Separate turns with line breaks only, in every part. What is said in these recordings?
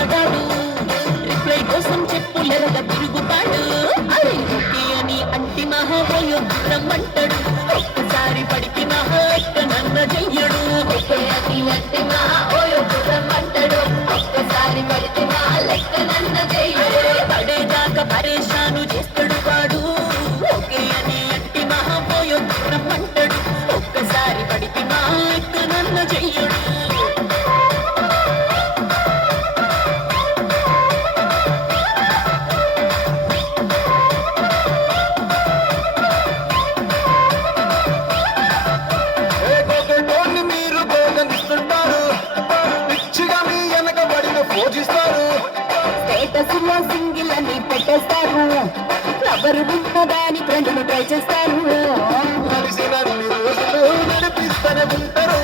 Propose చేస్తాడాడు reply కోసం చెప్పులెరగ తిరుగుతాడు? అరే ఓకే అని అంటి మహాబోయో రమ్మంటాడు ఒక్కసారి పడికి మహా నన్న చెయ్యడు. ఒకే అని అంటి మహా స్టేటస్లో సింగిల్ అని పెట్టేస్తారు. ఎవరు ఉన్నదాని ఫ్రెండ్ను ట్రై చేస్తారు.
నడిపిస్తూనే ఉంటారు.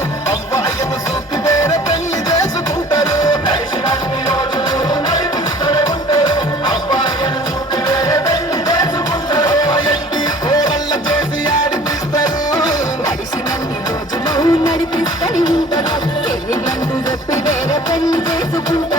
పెళ్ళి చేసుకుంటారు. ఉంటారు.
గంటలు చెప్పి వేరే పెళ్ళి చేసుకుంటారు.